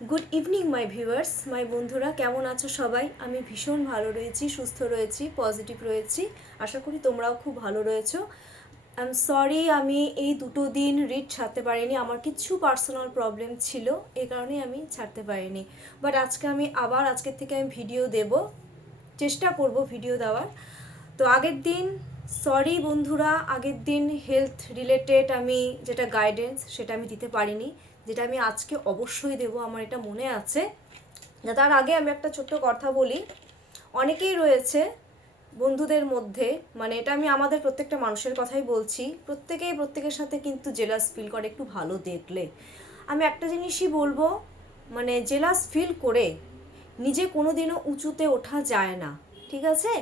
Good evening my viewers, মাই বন্ধুরা, কেমন আছো সবাই? আমি ভীষণ ভালো রয়েছি, সুস্থ রয়েছি, পজিটিভ রয়েছি। আশা করি তোমরাও খুব ভালো রয়েছো। আই এম সরি, আমি এই 2 দিন রিড ছাড়তে পারিনি। আমার কিছু পার্সোনাল প্রবলেম ছিল, এই কারণেই আমি ছাড়তে পারিনি। বাট আজকের থেকে আমি ভিডিও দেব, চেষ্টা করব ভিডিও দেওয়ার। তো আগের দিন সরি বন্ধুরা, আগের দিন হেলথ রিলেটেড আমি যেটা গাইডেন্স সেটা আমি দিতে পারিনি, যেটা আমি আজকে অবশ্যই দেব, আমার এটা মনে আছে। তার আগে আমি একটা ছোট্ট কথা বলি। অনেকেই রয়েছে বন্ধুদের মধ্যে, মানে এটা আমি আমাদের প্রত্যেকটা মানুষের কথাই বলছি, প্রত্যেকেই প্রত্যেকের সাথে কিন্তু জেলাস ফিল করে একটু ভালো দেখলে। আমি একটা জিনিসই বলবো, মানে জেলাস ফিল করে নিজে কোনোদিনও উঁচুতে ওঠা যায় না, ঠিক আছে?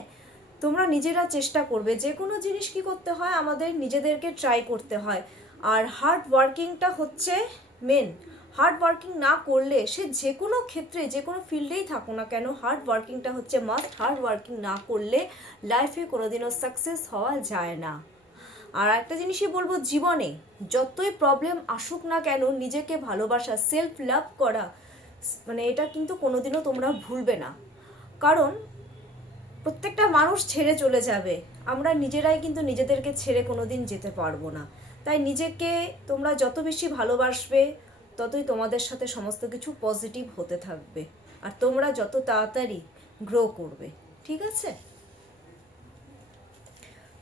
তোমরা নিজেরা চেষ্টা করবে, যে কোনো জিনিস কি করতে হয়, আমাদের নিজেদেরকে ট্রাই করতে হয়। আর হার্ড ওয়ার্কিংটা হচ্ছে মেন। হার্ড ওয়ার্কিং না করলে, সে যে কোনো ক্ষেত্রে যে কোনো ফিল্ডেই থাকো না কেন, হার্ড ওয়ার্কিংটা হচ্ছে মাস্ট। হার্ড ওয়ার্কিং না করলে লাইফে কোনোদিনও সাকসেস হওয়া যায় না। আর একটা জিনিসই বলবো, জীবনে যতই প্রবলেম আসুক না কেন, নিজেকে ভালোবাসা, সেলফ লাভ করা, মানে এটা কিন্তু কোনোদিনও তোমরা ভুলবে না। কারণ প্রত্যেকটা মানুষ ছেড়ে চলে যাবে, আমরা নিজেরাই কিন্তু নিজেদেরকে ছেড়ে কোনোদিন যেতে পারবো না। তাই নিজেকে তোমরা যত বেশি ভালোবাসবে, ততই তোমাদের সাথে সমস্ত কিছু পজিটিভ হতে থাকবে, আর তোমরা যত তাড়াতাড়ি গ্রো করবে, ঠিক আছে?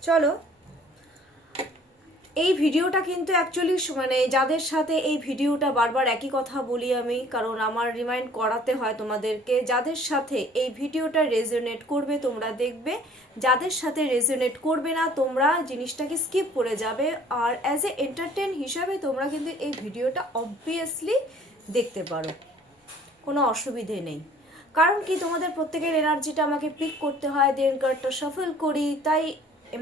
চলো, এই ভিডিওটা কিন্তু অ্যাকচুয়ালি মানে যাদের সাথে এই ভিডিওটা বারবার একই কথা বলি আমি, কারণ আমার রিমাইন্ড করাতে হয় তোমাদেরকে। যাদের সাথে এই ভিডিওটা রেজোনেট করবে তোমরা দেখবে, যাদের সাথে রেজোনেট করবে না তোমরা জিনিসটাকে স্কিপ করে যাবে। আর অ্যাজ এ এন্টারটেন হিসাবে তোমরা কিন্তু এই ভিডিওটা অবভিয়াসলি দেখতে পারো, কোনো অসুবিধে নেই। কারণ কি, তোমাদের প্রত্যেকের এনার্জিটা আমাকে পিক করতে হয়, দেন কার্ডটা সফল করি, তাই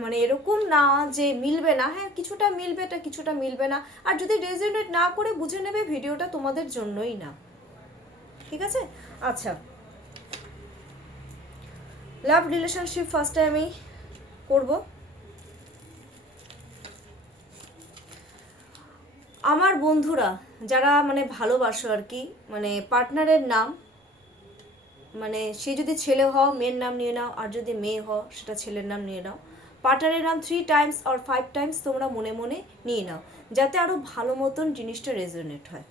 মানে এরকম না যে মিলবে না, হ্যাঁ কিছুটা মিলবে, এটা কিছুটা মিলবে না। আর যদি রেজোনেট না করে, বুঝে নেবে ভিডিওটা তোমাদের জন্যই না, ঠিক আছে? আচ্ছা, লাভ রিলেশনশিপ ফার্স্টে আমি করব। আমার বন্ধুরা যারা মানে ভালোবাসো আর কি, মানে পার্টনারের নাম, মানে সে যদি ছেলে হও মেয়ের নাম নিয়ে নাও, আর যদি মেয়ে হও সেটা ছেলের নাম নিয়ে নাও। পার্টনারের নাম 3 টাইমস আর 5 টাইমস তোমরা মনে মনে নিয়ে নাও, যাতে আরও ভালো মতন জিনিসটা রেজোনেট হয়।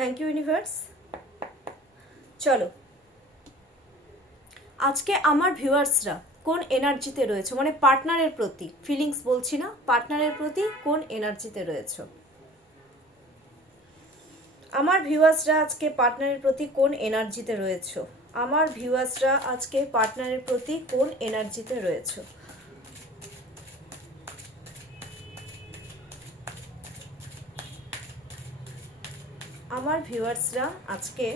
Thank you universe. চলো, আজকে আমার ভিউয়ার্সরা কোন এনার্জিতে রয়েছে, মানে পার্টনারের প্রতি ফিলিংস বলছি না, পার্টনারের প্রতি কোন এনার্জিতে রয়েছে। আমার ভিউয়ার্সরা আজকে পার্টনারের প্রতি কোন এনার্জিতে রয়েছে, আমার ভিউয়ার্সরা আজকে পার্টনারের প্রতি কোন এনার্জিতে রয়েছে। আমার ভিউয়ার্সরা আজকে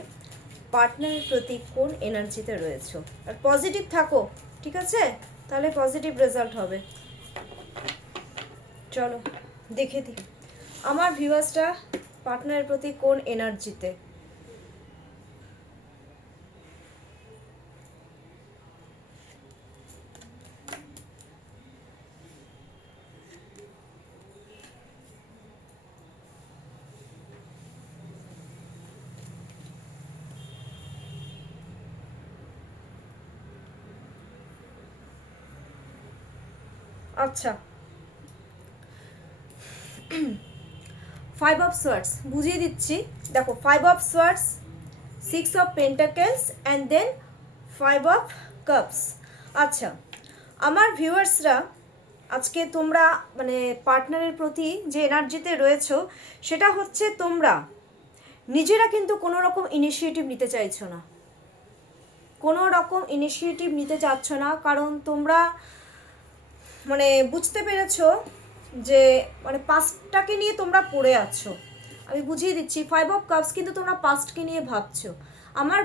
পার্টনারের প্রতি কোন এনার্জিতে রয়েছে, আর পজিটিভ থাকো, ঠিক আছে? তাহলে পজিটিভ রেজাল্ট হবে। চলো দেখে দিই আমার ভিউয়ার্সরা পার্টনারের প্রতি কোন এনার্জিতে। আচ্ছা, 5 অফ সোয়ার্ডস বুঝিয়ে দিচ্ছি। দেখো, 5 of swords, 6 of pentacles and then 5 of cups. আচ্ছা, আমার ভিউয়ার্সরা আজকে তোমরা মানে পার্টনারের প্রতি যে এনার্জিতে রয়েছো, সেটা হচ্ছে তোমরা নিজেরা কিন্তু কোনো রকম ইনিশিয়েটিভ নিতে চাইছো না, কোনো রকম ইনিশিয়েটিভ নিতে চাচ্ছ না, কারণ তোমরা মানে বুঝতে পেরেছো যে মানে পাস্টটাকে নিয়ে তোমরা পড়ে আছো। আমি বুঝিয়ে দিচ্ছি, 5 অফ কাপস কিন্তু তোমরা পাস্টকে নিয়ে ভাবছো। আমার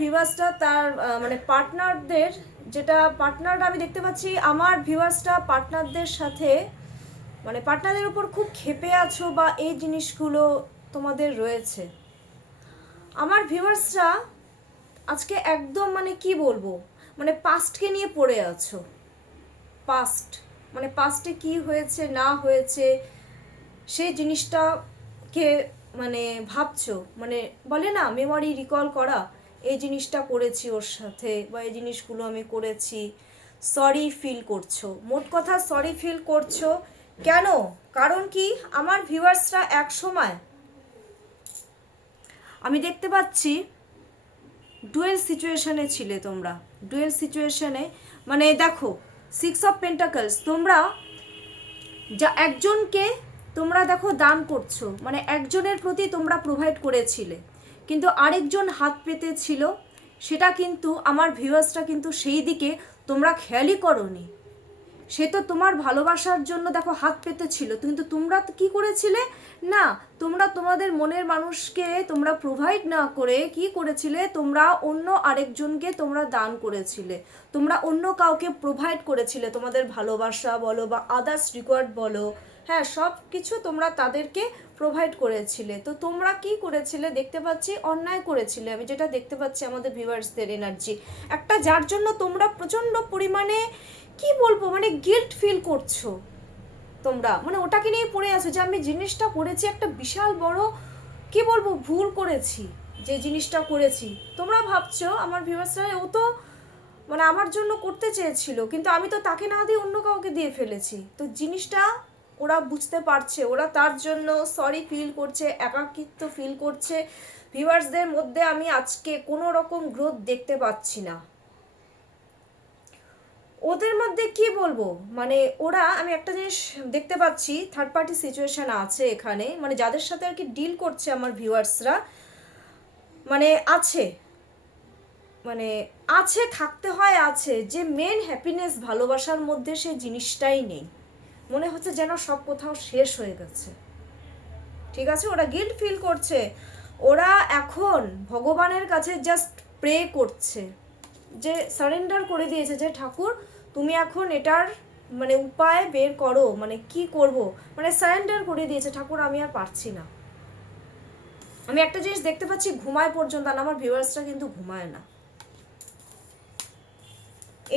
ভিউয়ার্সরা তার মানে পার্টনারদের, যেটা পার্টনাররা আমি দেখতে পাচ্ছি, আমার ভিউয়ার্সরা পার্টনারদের সাথে মানে পার্টনারদের উপর খুব ক্ষেপে আছো বা এই জিনিসগুলো তোমাদের রয়েছে। আমার ভিউয়ার্সরা আজকে একদম মানে কি বলবো, মানে পাস্টকে নিয়ে পড়ে আছো। পাস্ট মানে পাস্টে কি হয়েছে না হয়েছে সেই জিনিসটাকে মানে ভাবছো, মানে বলে না মেমরি রিকল করা, এই জিনিসটা করেছি ওর সাথে বা এই জিনিসগুলো আমি করেছি, সরি ফিল করছো। মোট কথা সরি ফিল করছো কেন? কারণ কি, আমার ভিউয়ার্সরা এক সময় আমি দেখতে পাচ্ছি ডুয়েল সিচুয়েশনে ছিলে তোমরা। ডুয়েল সিচুয়েশনে মানে দেখো 6 অফ পেন্টাকলস, তোমরা যা একজনকে তোমরা দেখো দান করছো, মানে একজনের প্রতি তোমরা প্রোভাইড করেছিলে, কিন্তু আরেকজন হাত পেতে ছিল, সেটা কিন্তু আমার ভিউয়ার্সরা কিন্তু সেই দিকে তোমরা খেয়ালই করোনি। সে তো তোমার ভালোবাসার জন্য দেখো হাত পেতে ছিল, কিন্তু তোমরা কি করেছিলে না, তোমরা তোমাদের মনের মানুষকে তোমরা প্রোভাইড না করে কি করেছিলে, তোমরা অন্য আরেকজনকে তোমরা দান করেছিলে, তোমরা অন্য কাউকে প্রোভাইড করেছিলে, তোমাদের ভালোবাসা বলো বা আদার্স রিকোয়ার্ড বলো, হ্যাঁ সব কিছু তোমরা তাদেরকে প্রোভাইড করেছিলে। তো তোমরা কি করেছিলে দেখতে পাচ্ছি, অন্যায় করেছিলে। আমি যেটা দেখতে পাচ্ছি আমাদের ভিউয়ার্সদের এনার্জি একটা, যার জন্য তোমরা প্রচণ্ড পরিমাণে কি বলবো মানে গিল্ট ফিল করছো তোমরা, মানে ওটাকে নিয়ে পড়ে আছো যে আমি জিনিসটা করেছি, একটা বিশাল বড় কি বলবো ভুল করেছি, যে জিনিসটা করেছি। তোমরা ভাবছো আমার ভিউয়ার্সরা ও তো মানে আমার জন্য করতে চেয়েছিল, কিন্তু আমি তো তাকে না দিয়ে অন্য কাউকে দিয়ে ফেলেছি। তো জিনিসটা ওরা বুঝতে পারছে, ওরা তার জন্য সরি ফিল করছে, একাকিত্ব ফিল করছে। ভিউয়ার্সদের মধ্যে আমি আজকে কোনো রকম গ্রোথ দেখতে পাচ্ছি না। ওদের মধ্যে কি বলবো মানে ওরা, আমি একটা জিনিস দেখতে পাচ্ছি, থার্ড পার্টি সিচুয়েশন আছে এখানে, মানে যাদের সাথে আর কি ডিল করছে আমার ভিউয়ার্সরা, মানে আছে, মানে আছে থাকতে হয়, আছে যে মেন হ্যাপিনেস ভালোবাসার মধ্যে সেই জিনিসটাই নেই। মনে হচ্ছে যেন সব কোথাও শেষ হয়ে গেছে। ঠিক আছে, ওরা গিল্ট ফিল করছে, ওরা এখন ভগবানের কাছে জাস্ট প্রে করছে, যে সারেন্ডার করে দিয়েছে যে ঠাকুর তুমি এখন এটার মানে উপায় বের করো, মানে কি করব, মানে সারেন্ডার করে দিয়েছে ঠাকুর, আমি আর পারছি না। আমি একটা জিনিস দেখতে পাচ্ছি, ঘুমায় পর্যন্ত, আর আমার ভিউয়ার্সরা কিন্তু ঘুমায় না।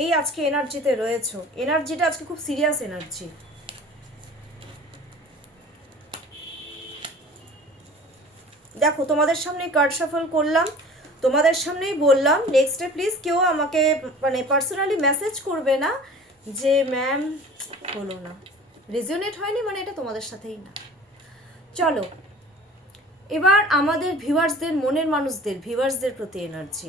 এই আজকে এনার্জিতে রয়েছো, এনার্জিটা আজকে খুব সিরিয়াস এনার্জি। দেখো তোমাদের সামনে কার্ড শাফল করলাম, তোমাদের সামনেই বললাম, নেক্সটে প্লিজ কেউ আমাকে মানে পার্সোনালি মেসেজ করবে না যে ম্যাম হলো না, রেজিওনেট হয়নি, মানে এটা তোমাদের সাথেই না। চলো এবার আমাদের ভিউয়ার্সদের মনের মানুষদের ভিউয়ার্সদের প্রতি এনার্জি,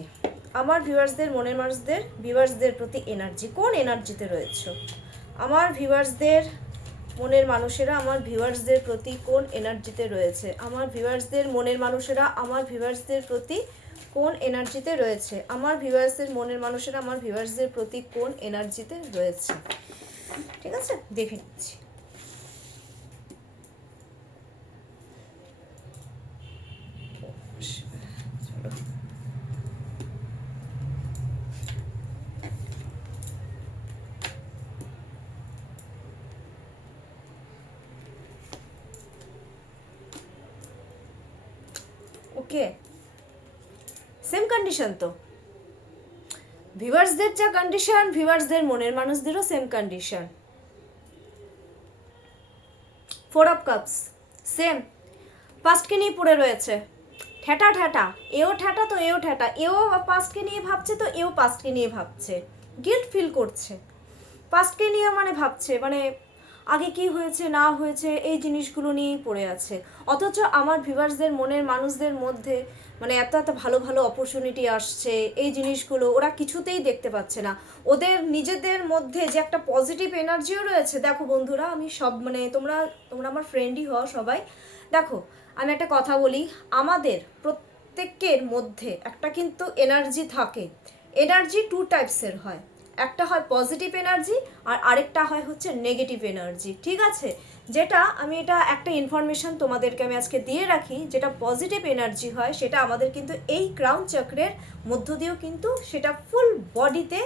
আমার ভিউয়ার্সদের মনের মানুষদের ভিউয়ার্সদের প্রতি এনার্জি, কোন এনার্জিতে রয়েছে আমার ভিউয়ার্সদের মনের মানুষেরা, আমার ভিউয়ার্সদের প্রতি কোন এনার্জিতে রয়েছে, আমার ভিউয়ার্সদের মনের মানুষেরা আমার ভিউয়ার্সদের প্রতি কোন এনার্জিতে রয়েছে, আমার ভিউয়ার্সদের মনের মানুষেরা আমার ভিউয়ার্সদের প্রতি কোন এনার্জিতে রয়েছে। ঠিক আছে, দেখে নিচ্ছি। ওকে, সেম কন্ডিশন তো, ভিউয়ার্সদের যা কন্ডিশন, ভিউয়ার্সদের মনের মানুষদেরও same condition. 4 of cups same, পাস্টকে নিয়ে পড়ে রয়েছে, ঠেটা ঠেটা, এও ঠেটা তো এও ঠেটা, এও পাস্টকে নিয়ে ভাবছে তো এও পাস্টকে নিয়ে ভাবছে, গিল্ট ফিল করছে, পাস্টকে নিয়ে মানে ভাবছে, মানে আগে কি হয়েছে না হয়েছে এই জিনিসগুলো নিয়েই পড়ে আছে। অথচ আমার ভিউয়ার্সদের মনের মানুষদের মধ্যে মানে এত এত ভালো ভালো অপরচুনিটি আসছে, এই জিনিসগুলো ওরা কিছুতেই দেখতে পাচ্ছে না। ওদের নিজেদের মধ্যে যে একটা পজিটিভ এনার্জিও রয়েছে। দেখো বন্ধুরা, আমি সব মানে তোমরা তোমরা আমার ফ্রেন্ডই হও সবাই। দেখো আমি একটা কথা বলি, আমাদের প্রত্যেকের মধ্যে একটা কিন্তু এনার্জি থাকে। এনার্জি 2 টাইপসের হয়, একটা হয় পজিটিভ এনার্জি আর আরেকটা হয় হচ্ছে নেগেটিভ এনার্জি, ঠিক আছে? যেটা আমি এটা একটা ইনফরমেশন তোমাদেরকে আমি আজকে দিয়ে রাখি, যেটা পজিটিভ এনার্জি হয় সেটা আমাদের কিন্তু এই ক্রাউন চক্রের মধ্য দিয়েও কিন্তু সেটা ফুল বডিতে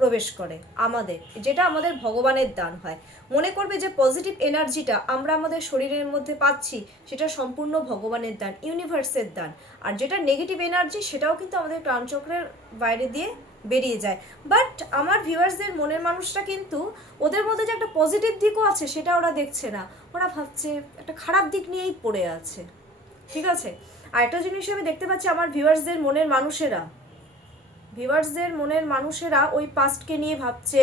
প্রবেশ করে আমাদের, যেটা আমাদের ভগবানের দান হয়। মনে করবে যে পজিটিভ এনার্জিটা আমরা আমাদের শরীরের মধ্যে পাচ্ছি, সেটা সম্পূর্ণ ভগবানের দান, ইউনিভার্সের দান। আর যেটা নেগেটিভ এনার্জি সেটাও কিন্তু আমাদের ক্রাউন চক্রের বাইরে দিয়ে বেরিয়ে যায়। বাট আমার ভিউয়ার্সদের মনের মানুষটা কিন্তু ওদের মধ্যে যে একটা পজিটিভ দিকও আছে সেটা ওরা দেখছে না, ওরা ভাবছে একটা খারাপ দিক নিয়েই পড়ে আছে, ঠিক আছে? আর একটা জিনিস আমি দেখতে পাচ্ছি, আমার ভিউয়ার্সদের মনের মানুষেরা ওই পাস্টকে নিয়ে ভাবছে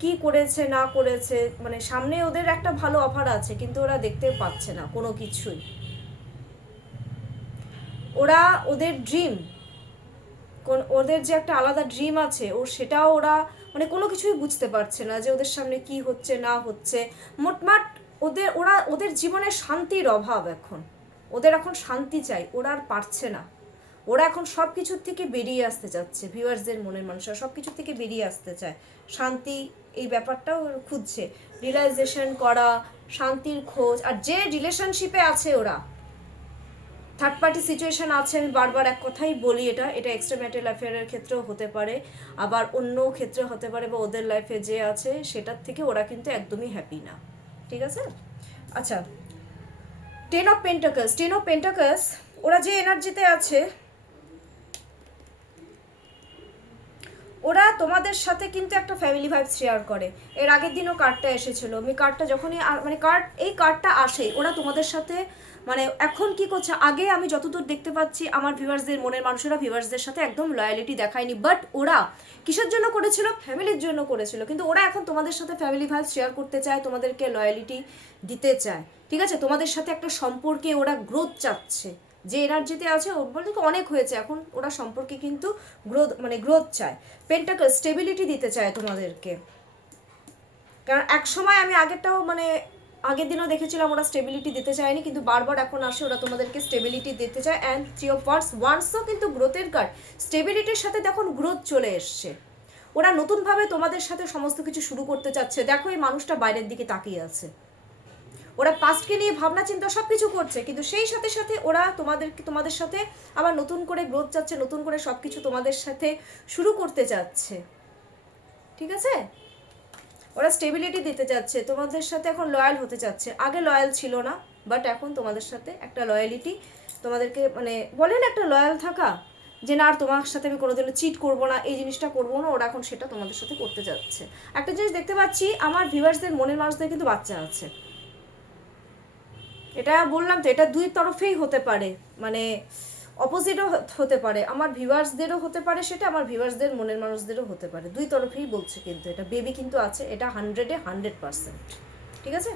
কি করেছে না করেছে, মানে সামনে ওদের একটা ভালো অফার আছে কিন্তু ওরা দেখতে পাচ্ছে না কোনো কিছুই। ওরা ওদের ড্রিম, ওদের যে একটা আলাদা ড্রিম আছে সেটাও ওরা মানে কোনো কিছুই বুঝতে পারছে না যে ওদের সামনে কি হচ্ছে না হচ্ছে। মোটমাট ওদের জীবনে শান্তির অভাব, ওদের এখন শান্তি চাই, ওরা আর পারছে না। ওরা এখন সব কিছুর থেকে বেরিয়ে আসতে চাচ্ছে, ভিউয়ার্সদের মনের মানুষরা সব কিছুর থেকে বেরিয়ে আসতে চায়, শান্তি এই ব্যাপারটাও খুঁজছে, রিয়েলাইজেশন করা, শান্তির খোঁজ। আর যে রিলেশনশিপে আছে ওরা, থার্ড পার্টি সিচুয়েশন আছে, আমি বারবার এক কথাই বলি, এটা এক্সট্রা ম্যারিটাল অ্যাফেয়ারের ক্ষেত্রেও হতে পারে, আবার অন্য ক্ষেত্রে হতে পারে, বা ওদের লাইফে যে আছে সেটার থেকে ওরা কিন্তু একদমই হ্যাপি না, ঠিক আছে? আচ্ছা, টেন অফ পেন্টাকলস ওরা যে এনার্জিতে আছে, ওরা তোমাদের সাথে কিন্তু একটা ফ্যামিলি ভাইব শেয়ার করে। এর আগের দিনও কার্ডটা এসেছিল, আমি কার্ডটা যখনই মানে এই কার্ডটা আসে ওরা তোমাদের সাথে মানে এখন কি করছে, আগে আমি যতদূর দেখতে পাচ্ছি আমার ভিউয়ার্সদের মনের মানুষেরা ভিউয়ার্সদের সাথে একদম লয়ালিটি দেখায়নি, বাট ওরা কিসের জন্য করেছিল, ফ্যামিলির জন্য করেছিল, কিন্তু ওরা এখন তোমাদের সাথে ফ্যামিলি ভাইব শেয়ার করতে চায়, তোমাদেরকে লয়ালিটি দিতে চায়, ঠিক আছে? তোমাদের সাথে একটা সম্পর্কে ওরা গ্রোথ চাচ্ছে, যে এনার্জিতে আছে ওর বলতে অনেক হয়েছে, এখন ওরা সম্পর্কে কিন্তু গ্রোথ চায়, পেন্টাকল স্টেবিলিটি দিতে চায় তোমাদেরকে। কারণ এক সময় আমি আগের দিনও দেখেছিলাম ওরা স্টেবিলিটি দিতে চায়নি, কিন্তু বারবার এখন আসে ওরা তোমাদেরকে স্টেবিলিটি দিতে চায়। অ্যান্ড থ্রি অফ ওয়ান্সও কিন্তু গ্রোথের কার্ড, স্টেবিলিটির সাথে দেখুন গ্রোথ চলে এসছে, ওরা নতুনভাবে তোমাদের সাথে সমস্ত কিছু শুরু করতে চাচ্ছে। দেখো এই মানুষটা বাইরের দিকে তাকিয়ে আছে, ওরা পাস্টকে নিয়ে ভাবনা চিন্তা সব কিছু করছে, কিন্তু সেই সাথে সাথে ওরা তোমাদের সাথে আবার নতুন করে গ্রোথ চাচ্ছে, নতুন করে সব কিছু তোমাদের সাথে শুরু করতে চাচ্ছে, ঠিক আছে? ওরা স্টেবিলিটি দিতে চাচ্ছে, তোমাদের সাথে এখন লয়াল হতে চাচ্ছে, আগে লয়াল ছিল না, বাট এখন তোমাদের সাথে একটা লয়ালিটি, তোমাদেরকে মানে বলেন একটা লয়াল থাকা, যে না আর তোমার সাথে আমি কোনোদিনও চিট করবো না, এই জিনিসটা করবো না, ওরা এখন সেটা তোমাদের সাথে করতে যাচ্ছে। একটা জিনিস দেখতে পাচ্ছি, আমার ভিউয়ার্সদের মনের মানুষদের কিন্তু বাচ্চা আছে, এটা বললাম তো, এটা দুই তরফেই হতে পারে, মানে অপোজিটও হতে পারে, আমার ভিউয়ার্সদেরও হতে পারে, সেটা আমার ভিউয়ার্সদের মনের মানুষদেরও হতে পারে, দুই তরফেই বলছে, কিন্তু এটা বেবি কিন্তু আছে, এটা 100% ঠিক আছে?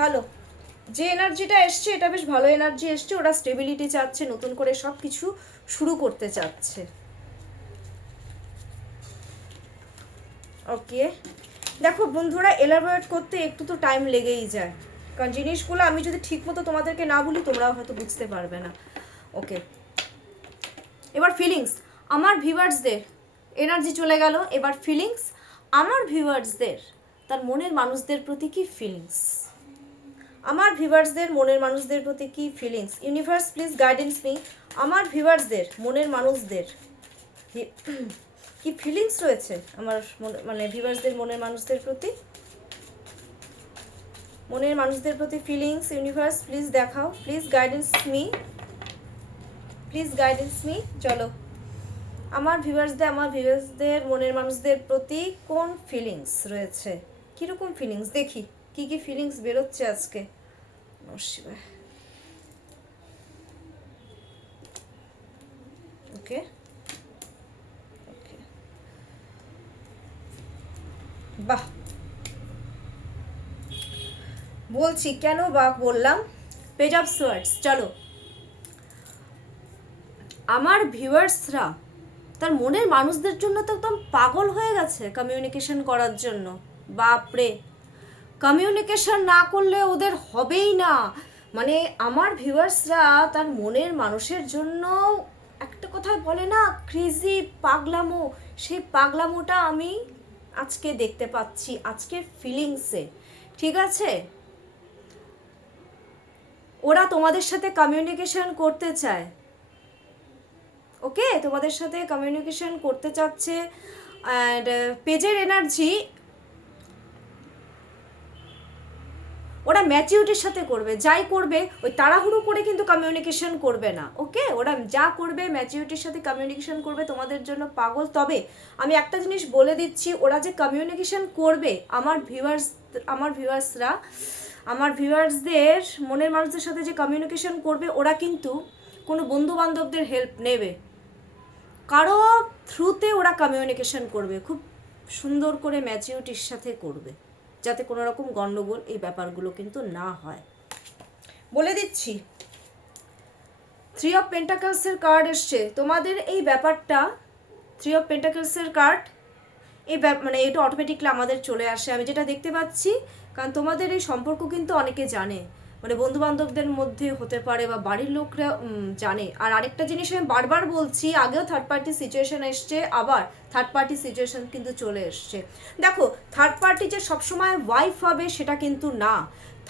ভালো, যে এনার্জিটা এসছে এটা বেশ ভালো এনার্জি এসছে, ওরা স্টেবিলিটি চাচ্ছে, নতুন করে সব কিছু শুরু করতে চাচ্ছে। ওকে, দেখো বন্ধুরা, এলাবোরেট করতে একটু তো টাইম লেগেই যায়, কারণ জিনিসগুলো আমি যদি ঠিক মতো তোমাদেরকে না বলি তোমরাও হয়তো বুঝতে পারবে না। ওকে, এবার ফিলিংস, আমার ভিউয়ার্সদের এনার্জি চলে গেল, এবার ফিলিংস, আমার ভিউয়ার্সদের তার মনের মানুষদের প্রতি কি ফিলিংস, আমার ভিউয়ার্সদের মনের মানুষদের প্রতি কি feelings, universe please guidance me, আমার ভিউয়ার্সদের মনের মানুষদের কি ফিলিংস রয়েছে আমার মানে ভিউয়ার্সদের মনের মানুষদের প্রতি, মনের মানুষদের প্রতি ফিলিংস, ইউনিভার্স প্লিজ দেখাও, প্লিজ গাইডেন্স মি, চলো আমার ভিউয়ার্সদের মনের মানুষদের প্রতি কোন ফিলিংস রয়েছে, কীরকম ফিলিংস, দেখি কি কি ফিলিংস বেরোচ্ছে আজকে। ওকে, বাহ, বলছি কেন বা বললাম, পেজ অফ সোয়ার্ডস, চলো আমার ভিউয়ার্সরা তার মনের মানুষদের জন্য তো একদম পাগল হয়ে গেছে কমিউনিকেশন করার জন্য, বাপরে, কমিউনিকেশন না করলে ওদের হবেই না, মানে আমার ভিউয়ার্সরা তার মনের মানুষের জন্য একটা কথা বলে না ক্রেজি পাগলামো, সেই পাগলামোটা আমি আজকে দেখতে পাচ্ছি আজকের ফিলিংসে, ঠিক আছে? ওরা তোমাদের সাথে কমিউনিকেশন করতে চায়, ওকে, তোমাদের সাথে কমিউনিকেশন করতে চাচ্ছে। অ্যান্ড পেজের এনার্জি ওরা ম্যাচিউরিটির সাথে করবে, যাই করবে ওই তাড়াহুড়ো করে কিন্তু কমিউনিকেশন করবে না, ওকে? ওরা যা করবে ম্যাচিউরিটির সাথে কমিউনিকেশন করবে, তোমাদের জন্য পাগল। তবে আমি একটা জিনিস বলে দিচ্ছি, ওরা যে কমিউনিকেশন করবে আমার ভিউয়ার্সদের মনের মানুষদের সাথে যে কমিউনিকেশন করবে, ওরা কিন্তু কোনো বন্ধু বান্ধবদের হেল্প নেবে, কারো থ্রুতে ওরা কমিউনিকেশন করবে, খুব সুন্দর করে ম্যাচিউরিটির সাথে করবে, যাতে কোনো রকম গণ্ডগোল এই ব্যাপারগুলো কিন্তু না হয়। বলে দিচ্ছি, 3 অফ পেন্টাকলসের কার্ড এসছে। তোমাদের এই ব্যাপারটা 3 অফ পেন্টাকলসের কার্ড, এই মানে এটা অটোমেটিকলি আমাদের চলে আসে, আমি যেটা দেখতে পাচ্ছি। কারণ তোমাদের এই সম্পর্ক কিন্তু অনেকে জানে, মানে বন্ধু বান্ধবদের মধ্যে হতে পারে বা বাড়ির লোকরা জানে। আর আরেকটা জিনিস আমি বারবার বলছি, আগেও থার্ড পার্টি সিচুয়েশন এসছে, আবার থার্ড পার্টি সিচুয়েশন কিন্তু চলে এসছে। দেখো, থার্ড পার্টি যে সবসময় ওয়াইফ হবে সেটা কিন্তু না।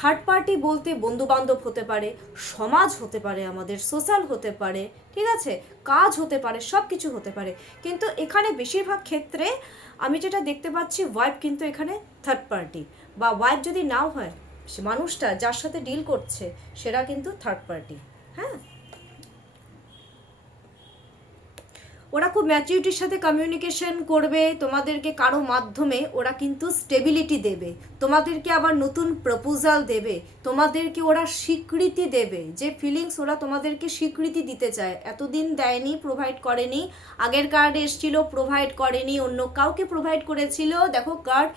থার্ড পার্টি বলতে বন্ধু বান্ধব হতে পারে, সমাজ হতে পারে, আমাদের সোশ্যাল হতে পারে, ঠিক আছে, কাজ হতে পারে, সব কিছু হতে পারে। কিন্তু এখানে বেশিরভাগ ক্ষেত্রে আমি যেটা দেখতে পাচ্ছি, ওয়াইফ কিন্তু এখানে থার্ড পার্টি, বা ওয়াইফ যদি নাও হয়, সে মানুষটা যার সাথে ডিল করছে সেটা কিন্তু থার্ড পার্টি। হ্যাঁ, ওরা খুব ম্যাচিউরিটির সাথে কমিউনিকেশন করবে তোমাদেরকে, কারো মাধ্যমে ওরা কিন্তু স্টেবিলিটি দেবে, তোমাদেরকে আবার নতুন প্রপোজাল দেবে, তোমাদেরকে ওরা স্বীকৃতি দেবে, যে ফিলিংস ওরা তোমাদেরকে স্বীকৃতি দিতে চায়, এতদিন দেয়নি, প্রোভাইড করেনি। আগের কার্ড এসেছিল প্রোভাইড করেনি, অন্য কাউকে প্রোভাইড করেছিল। দেখো, কার্ড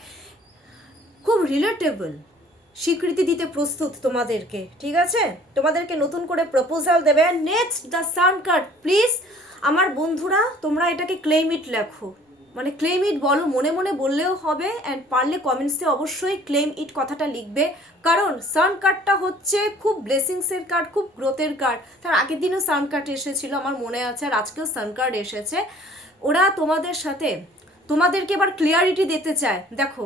খুব রিলেটেবল, স্বীকৃতি দিতে প্রস্তুত তোমাদেরকে, ঠিক আছে? তোমাদেরকে নতুন করে প্রপোজাল দেবে। Next the sun card, please আমার বন্ধুরা তোমরা এটাকে ক্লেম ইট লেখো, মানে ক্লেম ইট বলো, মনে মনে বললেও হবে, অ্যান্ড পারলে কমেন্টসে অবশ্যই ক্লেম ইট কথাটা লিখবে। কারণ সান কার্ডটা হচ্ছে খুব ব্লেসিংসের কার্ড, খুব গ্রোথের কার্ড। তার আগের দিনও সান কার্ড এসেছিল আমার মনে আছে, আর আজকেও সান কার্ড এসেছে। ওরা তোমাদের সাথে তোমাদেরকে এবার ক্লিয়ারিটি দিতে চায়। দেখো,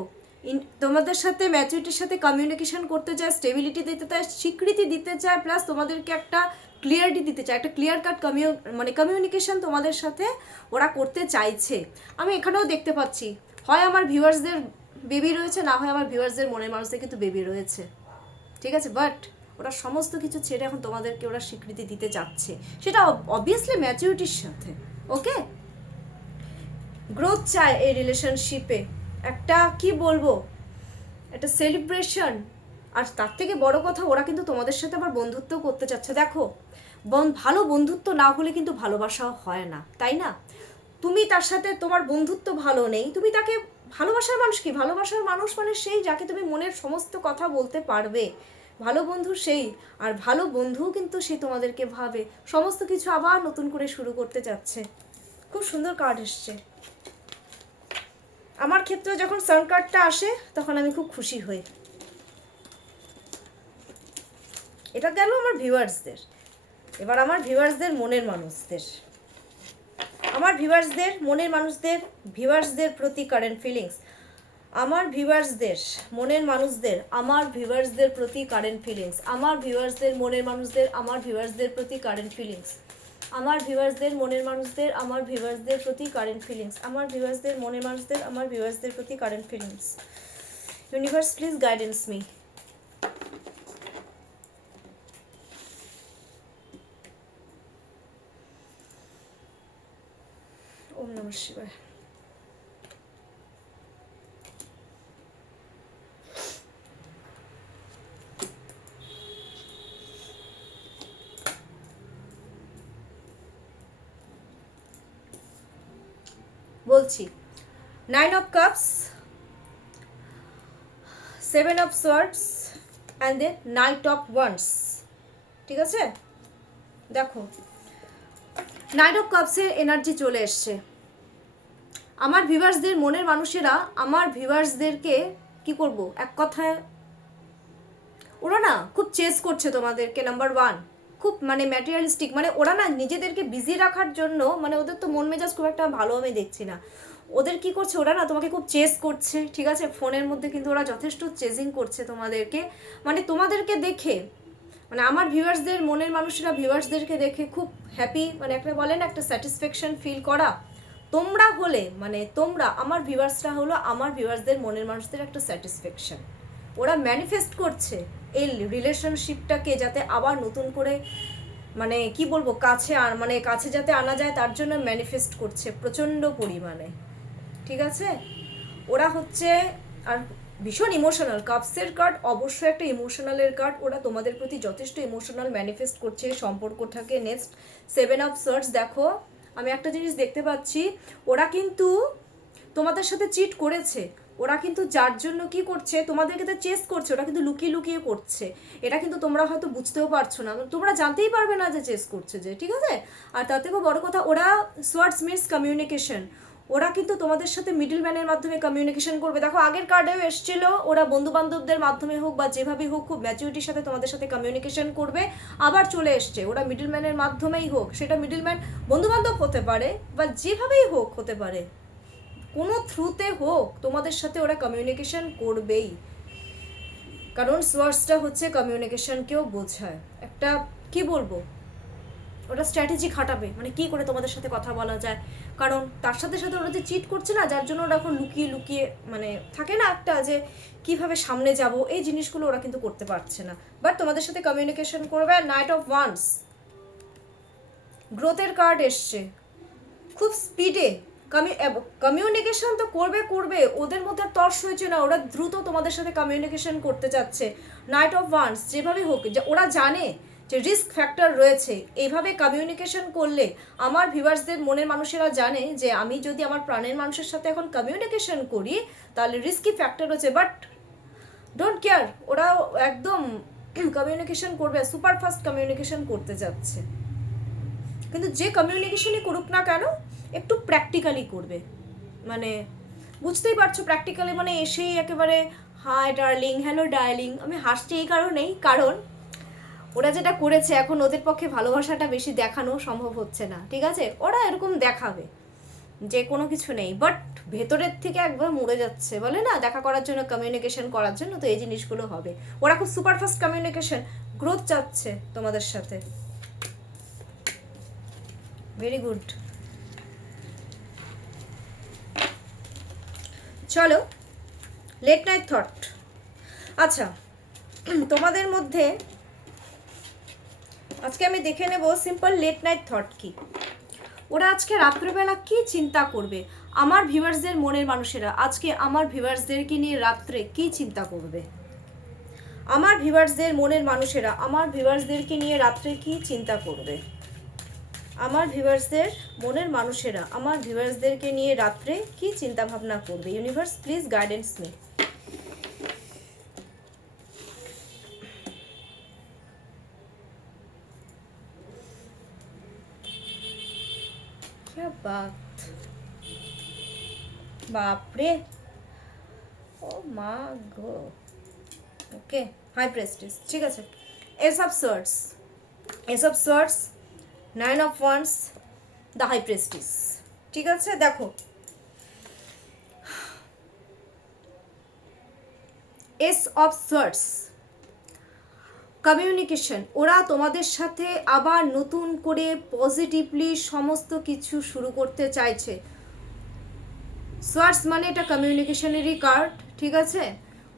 তোমাদের সাথে ম্যাচুরিটির সাথে কমিউনিকেশন করতে চায়, স্টেবিলিটি দিতে চায়, স্বীকৃতি দিতে চায়, প্লাস তোমাদেরকে একটা ক্লিয়ারিটি দিতে চায়, একটা ক্লিয়ার কাট মানে কমিউনিকেশন তোমাদের সাথে ওরা করতে চাইছে। আমি এখানেও দেখতে পাচ্ছি, হয় আমার ভিউয়ার্সদের বেবি রয়েছে, না হয় আমার ভিউয়ার্সদের মনের মানুষদের কিন্তু বেবি রয়েছে, ঠিক আছে? বাট ওরা সমস্ত কিছু ছেড়ে এখন তোমাদেরকে ওরা স্বীকৃতি দিতে চাচ্ছে, সেটা অবভিয়াসলি ম্যাচুরিটির সাথে, ওকে? গ্রোথ চায় এই রিলেশনশিপে, একটা কি বলবো, একটা সেলিব্রেশন। আর তার থেকে বড় কথা, ওরা কিন্তু তোমাদের সাথে আবার বন্ধুত্ব করতে চাচ্ছে। দেখো, ভালো বন্ধুত্ব না হলে কিন্তু ভালোবাসাও হয় না, তাই না? তুমি তার সাথে, তোমার বন্ধুত্ব ভালো নেই, তুমি তাকে ভালোবাসার মানুষ কি? ভালোবাসার মানুষ মানে সেই যাকে তুমি মনের সমস্ত কথা বলতে পারবে, ভালো বন্ধু সেই। আর ভালো বন্ধুও কিন্তু সে তোমাদেরকে ভাবে, সমস্ত কিছু আবার নতুন করে শুরু করতে যাচ্ছে। খুব সুন্দর কার্ড এসছে আমার ক্ষেত্রে। যখন সান কার্ডটা আসে তখন আমি খুব খুশি হই। এটা গেল আমার ভিউয়ার্সদের। এবার আমার ভিউয়ার্সদের মনের মানুষদের, আমার ভিউয়ার্সদের মনের মানুষদের, ভিউয়ার্সদের প্রতি কারেন্ট ফিলিংস। আমার ভিউয়ার্সদের মনের মানুষদের, আমার ভিউয়ার্সদের প্রতি কারেন্ট ফিলিংস। আমার ভিউয়ার্সদের মনের মানুষদের, আমার ভিউয়ার্সদের প্রতি কারেন্ট ফিলিংস। আমার ভিউয়ার্সদের মনের মানুষদের, আমার ভিউয়ার্সদের প্রতি কারেন্ট ফিলিংস। আমার ভিউয়ার্সদের মনের মানুষদের, আমার ভিউয়ার্সদের প্রতি current feelings. Universe please guidance me. ওম নমঃ শিবায়। বলছি, 9 of cups, 7 of swords and then knight of wands, ঠিক আছে? দেখো, নাইট অফ কাপসের এনার্জি চলে এসছে। আমার ভিউয়ার্সদের মনের মানুষেরা আমার ভিউয়ার্সদেরকে কি করব, এক কথায় ওরা না খুব চেস করছে তোমাদেরকে। নাম্বার 1, খুব মানে ম্যাটেরিয়ালিস্টিক, মানে ওরা না নিজেদেরকে বিজি রাখার জন্য, মানে ওদের তো মন মেজাজ খুব একটা ভালো আমি দেখছি না। ওদের কি করছে, ওরা না তোমাকে খুব চেস করছে, ঠিক আছে, ফোনের মধ্যে কিন্তু ওরা যথেষ্ট চেজিং করছে তোমাদেরকে, মানে তোমাদেরকে দেখে, মানে আমার ভিউয়ার্সদের, মনের মানুষেরা ভিউয়ার্সদেরকে দেখে খুব হ্যাপি, মানে একটা বলে না একটা স্যাটিসফ্যাকশন ফিল করা, তোমরা হলে, মানে তোমরা আমার ভিউয়ার্সরা হলো আমার ভিউয়ার্সদের মনের মানুষদের একটা স্যাটিসফ্যাকশন। ওরা ম্যানিফেস্ট করছে এই রিলেশনশিপটাকে যাতে আবার নতুন করে, মানে কি বলবো, কাছে আর মানে কাছে যাতে আনা যায়, তার জন্য ম্যানিফেস্ট করছে প্রচণ্ড পরিমাণে, ঠিক আছে। ওরা হচ্ছে আর ভীষণ ইমোশনাল, কাপসের কার্ড অবশ্যই একটা ইমোশনালের কার্ড, ওরা তোমাদের প্রতি যথেষ্ট ইমোশনাল ম্যানিফেস্ট করছে সম্পর্কটাকে। নেক্সট 7 অফ সোর্ডস, দেখো আমি একটা জিনিস দেখতে পাচ্ছি, ওরা কিন্তু তোমাদের সাথে চিট করেছে, ওরা কিন্তু যার জন্য কি করছে, তোমাদেরকে তো চেস করছে, ওরা কিন্তু লুকিয়ে লুকিয়ে করছে, এটা কিন্তু তোমরা হয়তো বুঝতেও পারছো না, তোমরা জানতেই পারবে না যে চেস করছে যে, ঠিক আছে। আর তার থেকেও বড় কথা, ওরা সোয়ার্ডস মিনস কমিউনিকেশন, ওরা কিন্তু তোমাদের সাথে মিডল ম্যানের মাধ্যমে কমিউনিকেশন করবে। দেখো আগের কার্ডেও এসেছিল, ওরা বন্ধু বান্ধবদের মাধ্যমে হোক বা যেভাবেই হোক খুব ম্যাচুরিটির সাথে তোমাদের সাথে কমিউনিকেশন করবে, আবার চলে এসছে ওরা মিডল ম্যানের মাধ্যমেই হোক, সেটা মিডল ম্যান বন্ধু বান্ধব হতে পারে বা যেভাবেই হোক হতে পারে, কোনো থ্রুতে হোক তোমাদের সাথে ওরা কমিউনিকেশন করবেই, কারণ সোয়ার্সটা হচ্ছে কমিউনিকেশনকেও বোঝায়, একটা কি বলবো, ওরা স্ট্র্যাটেজি খাটাবে, মানে কি করে তোমাদের সাথে কথা বলা যায়, কারণ তার সাথে সাথে ওরা যে চিট করছে না, যার জন্য ওরা এখন লুকিয়ে লুকিয়ে, মানে থাকে না একটা যে কিভাবে সামনে যাব, এই জিনিসগুলো ওরা কিন্তু করতে পারছে না, বাট তোমাদের সাথে কমিউনিকেশন করবে। নাইট অফ ওয়ান্স, গ্রোথের কার্ড এসছে, খুব স্পিডে কমিউনিকেশন তো করবে করবে, ওদের মধ্যে তর্স হয়েছে না, ওরা দ্রুত তোমাদের সাথে কমিউনিকেশন করতে চাচ্ছে। নাইট অফ ওয়ান্স, যেভাবে হোক, ওরা জানে যে রিস্ক ফ্যাক্টর রয়েছে, এইভাবে কমিউনিকেশন করলে আমার ভিউয়ার্সদের মনের মানুষেরা জানে যে আমি যদি আমার প্রাণের মানুষের সাথে এখন কমিউনিকেশন করি তাহলে রিস্কি ফ্যাক্টর রয়েছে, বাট ডোন্ট কেয়ার, ওরা একদম কমিউনিকেশন করবে, সুপার ফাস্ট কমিউনিকেশন করতে যাচ্ছে, কিন্তু যে কমিউনিকেশনই করুক না কেন একটু প্র্যাকটিক্যালি করবে, মানে বুঝতেই পারছো প্র্যাকটিক্যালি মানে এসেই একেবারে হাই ডার্লিং, হ্যালো ডার্লিং, আমি হাসছি এই কারণেই, কারণ ওরা যেটা করেছে এখন ওদের পক্ষে ভালোবাসাটা বেশি দেখানো সম্ভব হচ্ছে না, ঠিক আছে, ওরা এরকম দেখাবে যে কোনো কিছু নেই, বাট ভেতরের থেকে একবার মরে যাচ্ছে, বলে না দেখা করার জন্য, কমিউনিকেশন করার জন্য, তো এই জিনিসগুলো হবে, ওরা খুব সুপারফাস্ট কমিউনিকেশন গ্রোথ চাচ্ছে তোমাদের সাথে, ভেরি গুড। চলো লেট নাইট থট, আচ্ছা তোমাদের মধ্যে আজকে আমি দেখে নেব সিম্পল লেট নাইট থট কি, ওরা আজকে রাত্রেবেলা কি চিন্তা করবে, আমার ভিউয়ার্সদের মনের মানুষেরা আজকে আমার ভিউয়ার্সদেরকে নিয়ে রাত্রে কি চিন্তা করবে, আমার ভিউয়ার্সদের মনের মানুষেরা আমার ভিউয়ার্সদেরকে নিয়ে রাত্রে কি চিন্তা করবে, আমার ভিউয়ার্সদের মনের মানুষেরা আমার ভিউয়ার্সদেরকে নিয়ে রাত্রে কি চিন্তা ভাবনা করবে। Universe please guidance me. क्या बात, বাপরে, ও মা গো, ওকে হাই প্রেস্টিজ, ঠিক আছে, ace of swords, ace of swords, 9 of wands, the high priestess, ঠিক আছে। দেখো এস অফ সোর্ডস, কমিউনিকেশন, ওরা তোমাদের সাথে আবার নতুন করে পজিটিভলি সমস্ত কিছু শুরু করতে চাইছে, সোয়ার্স মানে এটা কমিউনিকেশনেরই কার্ড, ঠিক আছে,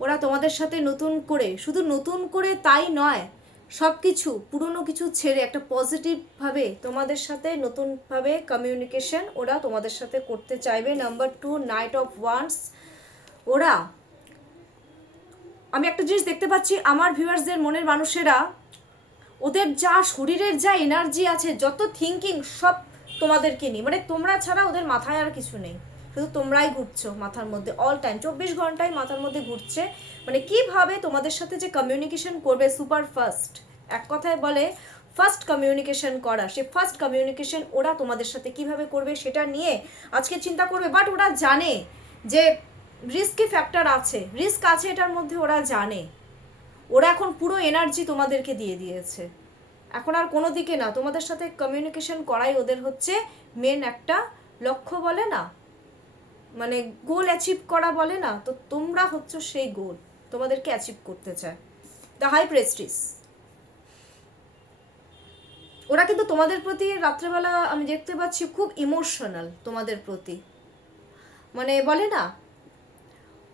ওরা তোমাদের সাথে নতুন করে, শুধু নতুন করে তাই নয়, সব কিছু পুরনো কিছু ছেড়ে একটা পজিটিভভাবে তোমাদের সাথে নতুনভাবে কমিউনিকেশন ওরা তোমাদের সাথে করতে চাইবে। নাম্বার 2 নাইট অফ ওয়ান্স, ওরা, আমি একটা জিনিস দেখতে পাচ্ছি আমার ভিউয়ার্সদের মনের মানুষেরা, ওদের যা শরীরের যা এনার্জি আছে, যত থিঙ্কিং সব তোমাদেরকে নিয়ে, মানে তোমরা ছাড়া ওদের মাথায় আর কিছু নেই, শুধু তোমরাই ঘুরছো মাথার মধ্যে অল টাইম, 24 ঘন্টায় মাথার মধ্যে ঘুরছে, মানে কিভাবে তোমাদের সাথে যে কমিউনিকেশন করবে, সুপার ফাস্ট, এক কথায় বলে ফার্স্ট কমিউনিকেশন করা, সে ফার্স্ট কমিউনিকেশন ওরা তোমাদের সাথে কিভাবে করবে সেটা নিয়ে আজকে চিন্তা করবে, বাট ওরা জানে যে রিস্কি ফ্যাক্টর আছে, রিস্ক আছে এটার মধ্যে, ওরা জানে, ওরা এখন পুরো এনার্জি তোমাদেরকে দিয়ে দিয়েছে, এখন আর কোনো দিকে না, তোমাদের সাথে কমিউনিকেশন করাই ওদের হচ্ছে মেন একটা লক্ষ্য, বলে না মানে গোল অ্যাচিভ করা বলে না, তো তোমরা হচ্ছে সেই গোল, তোমাদেরকে অ্যাচিভ করতে চায় দ্য হাই প্রেস্টিজ। ওরা কিন্তু তোমাদের প্রতি রাত্রেবেলা আমি দেখতে পাচ্ছি খুব ইমোশনাল তোমাদের প্রতি, মানে বলে না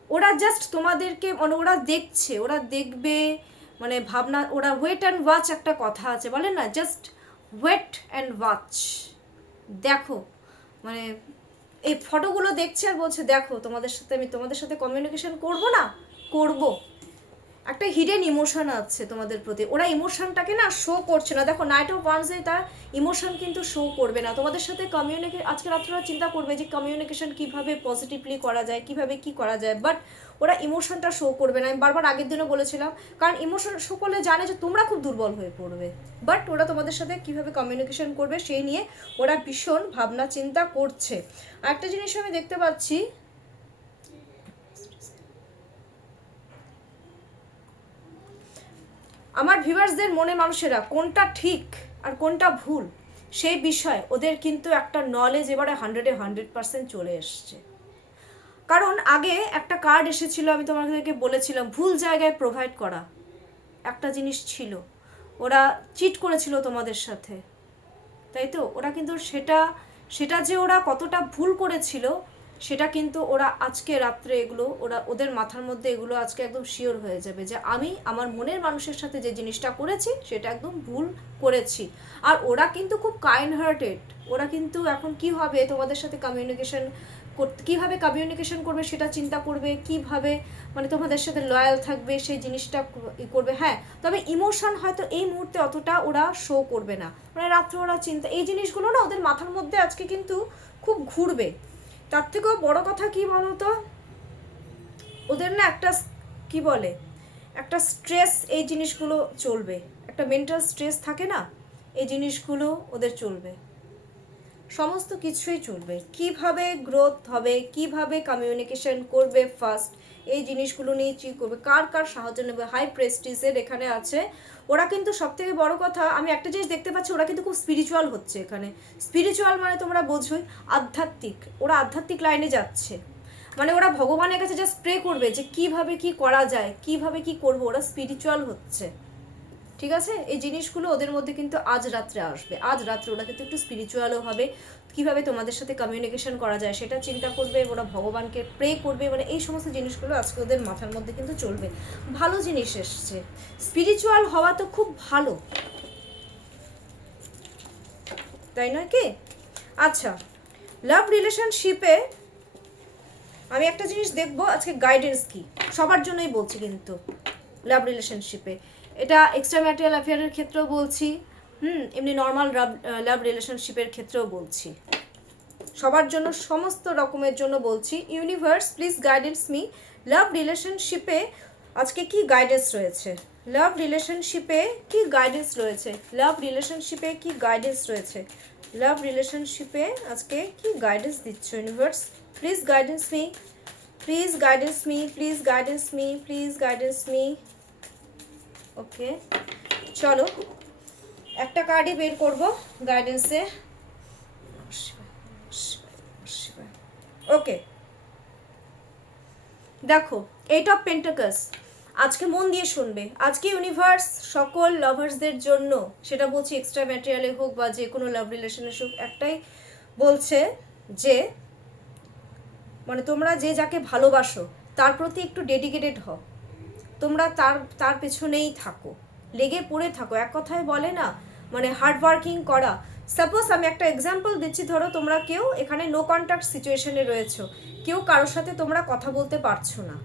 ওরা জাস্ট তোমাদেরকে মানে ওরা দেখছে, ওরা দেখবে, মানে ভাবনা, ওরা ওয়েট অ্যান্ড ওয়াচ একটা কথা আছে, বলে না জাস্ট ওয়েট অ্যান্ড ওয়াচ। দেখো মানে এই ফটোগুলো দেখছে আর বলছে দেখো তোমাদের সাথে আমি তোমাদের সাথে কমিউনিকেশন করব না, করব। একটা হিডেন ইমোশন আছে তোমাদের প্রতি, ওরা ইমোশনটাকে না শো করছে না। দেখো নাইট অফ ওয়ান্সে তার ইমোশন কিন্তু শো করবে না তোমাদের সাথে আজকে রাত্রে ওরা চিন্তা করবে যে কমিউনিকেশন কিভাবে পজিটিভলি করা যায়, কিভাবে কি করা যায়, বাট ওরা ইমোশনটা শো করবে না। আমি বারবার আগের দিনও বলেছিলাম, কারণ ইমোশন শো করলে জানে যে তোমরা খুব দুর্বল হয়ে পড়বে, বাট ওরা তোমাদের সাথে কিভাবে কমিউনিকেশন করবে সেই নিয়ে ওরা ভীষণ ভাবনা চিন্তা করছে। আর একটা জিনিস আমি দেখতে পাচ্ছি, আমার ভিউয়ার্সদের মনে মানুষেরা কোনটা ঠিক আর কোনটা ভুল সেই বিষয়ে ওদের কিন্তু একটা নলেজ এবারে 100% চলে এসছে। কারণ আগে একটা কার্ড এসেছিল, আমি তোমাদেরকে বলেছিলাম ভুল জায়গায় প্রোভাইড করা একটা জিনিস ছিল, ওরা চিট করেছিল তোমাদের সাথে, তাই তো? ওরা কিন্তু সেটা যে ওরা কতটা ভুল করেছিল সেটা কিন্তু ওরা আজকে রাত্রে এগুলো ওদের মাথার মধ্যে এগুলো আজকে একদম শিওর হয়ে যাবে যে আমি আমার মনের মানুষের সাথে যে জিনিসটা করেছি সেটা একদম ভুল করেছি। আর ওরা কিন্তু খুব কাইন্ড হার্টেড, ওরা কিন্তু এখন কি হবে তোমাদের সাথে কিভাবে কমিউনিকেশন করবে সেটা চিন্তা করবে, কিভাবে মানে তোমাদের সাথে লয়াল থাকবে সেই জিনিসটা করবে। হ্যাঁ, তবে ইমোশন হয়তো এই মুহূর্তে অতটা ওরা শো করবে না, মানে রাত্রে ওরা চিন্তা, এই জিনিসগুলো না ওদের মাথার মধ্যে আজকে কিন্তু খুব ঘুরবে। তার থেকেও বড় কথা কি বলতো, ওদের না একটা কি বলে একটা স্ট্রেস, এই জিনিসগুলো চলবে, একটা মেন্টাল স্ট্রেস থাকে না, এই জিনিসগুলো ওদের চলবে, সমস্ত কিছুই চলবে। কিভাবে গ্রোথ হবে, কিভাবে কমিউনিকেশন করবে ফার্স্ট, এই জিনিসগুলো নিয়ে ঠিক করবে, কার কার সাহায্য নেবে। হাই প্রেস্টিজের এখানে আছে, ওরা কিন্তু সবথেকে বড় কথা আমি একটা জিনিস দেখতে পাচ্ছি, ওরা কিন্তু খুব স্পিরিচুয়াল হচ্ছে এখানে। স্পিরিচুয়াল মানে তোমরা বোঝোই আধ্যাত্মিক, ওরা আধ্যাত্মিক লাইনে যাচ্ছে, মানে ওরা ভগবানের কাছে জাস্ট প্রে করবে যে কিভাবে কি করা যায়, কিভাবে কি করবো, ওরা স্পিরিচুয়াল হচ্ছে, ঠিক আছে? এই জিনিসগুলো ওদের মধ্যে কিন্তু আজ রাত্রে আসবে, আজ রাত্রে ওরা কিন্তু একটু স্পিরিচুয়ালও হবে, কিভাবে তোমাদের সাথে কমিউনিকেশন করা যায় সেটা চিন্তা করবে, ওরা ভগবানকে প্রে করবে, মানে এই সমস্ত জিনিসগুলো আজকে ওদের মাথার মধ্যে কিন্তু চলবে। ভালো জিনিস এসছে, স্পিরিচুয়াল হওয়া তো খুব ভালো, তাই নয় কি? আচ্ছা, লাভ রিলেশনশিপে আমি একটা জিনিস দেখবো আজকে, গাইডেন্স কি সবার জন্যই বলছি কিন্তু লাভ রিলেশনশিপে, এটা এক্সট্রা ম্যারিটাল অ্যাফেয়ারের ক্ষেত্রেও বলছি, এমনি নর্মাল লাভ রিলেশনশিপের ক্ষেত্রেও বলছি, সবার জন্য সমস্ত রকমের জন্য বলছি। ইউনিভার্স প্লিজ গাইডেন্স মি, লাভ রিলেশনশিপে আজকে কি গাইডেন্স রয়েছে, লাভ রিলেশনশিপে কি গাইডেন্স রয়েছে, লাভ রিলেশনশিপে কি গাইডেন্স রয়েছে, লাভ রিলেশনশিপে আজকে কি গাইডেন্স দিচ্ছ universe, please guidance me, please guidance me, please guidance me, please guidance me. Okay, চলো একটা কার্ডই বের করবো গাইডেন্সে। ওকে, দেখো 8 অফ পেন্টাকলস, আজকে মন দিয়ে শুনবে, আজকে ইউনিভার্স সকল লাভার্সদের জন্য, সেটা বলছি এক্সট্রা ম্যাটেরিয়ালে হোক বা যে কোনো লাভ রিলেশনে হোক, একটাই বলছে যে মানে তোমরা যে যাকে ভালোবাসো তার প্রতি একটু ডেডিকেটেড হও, তোমরা তার পেছনেই থাকো, লেগে পড়ে থাকো, এক কথায় বলে না মানে হার্ড ওয়ার্কিং করা। সাপোজ আমি একটা এক্সাম্পল দিচ্ছি, ধরো তোমরা কেউ এখানে নো কন্ট্যাক্ট সিচুয়েশনে রয়েছো, কেউ কারোর সাথে তোমরা কথা বলতে পারছো না,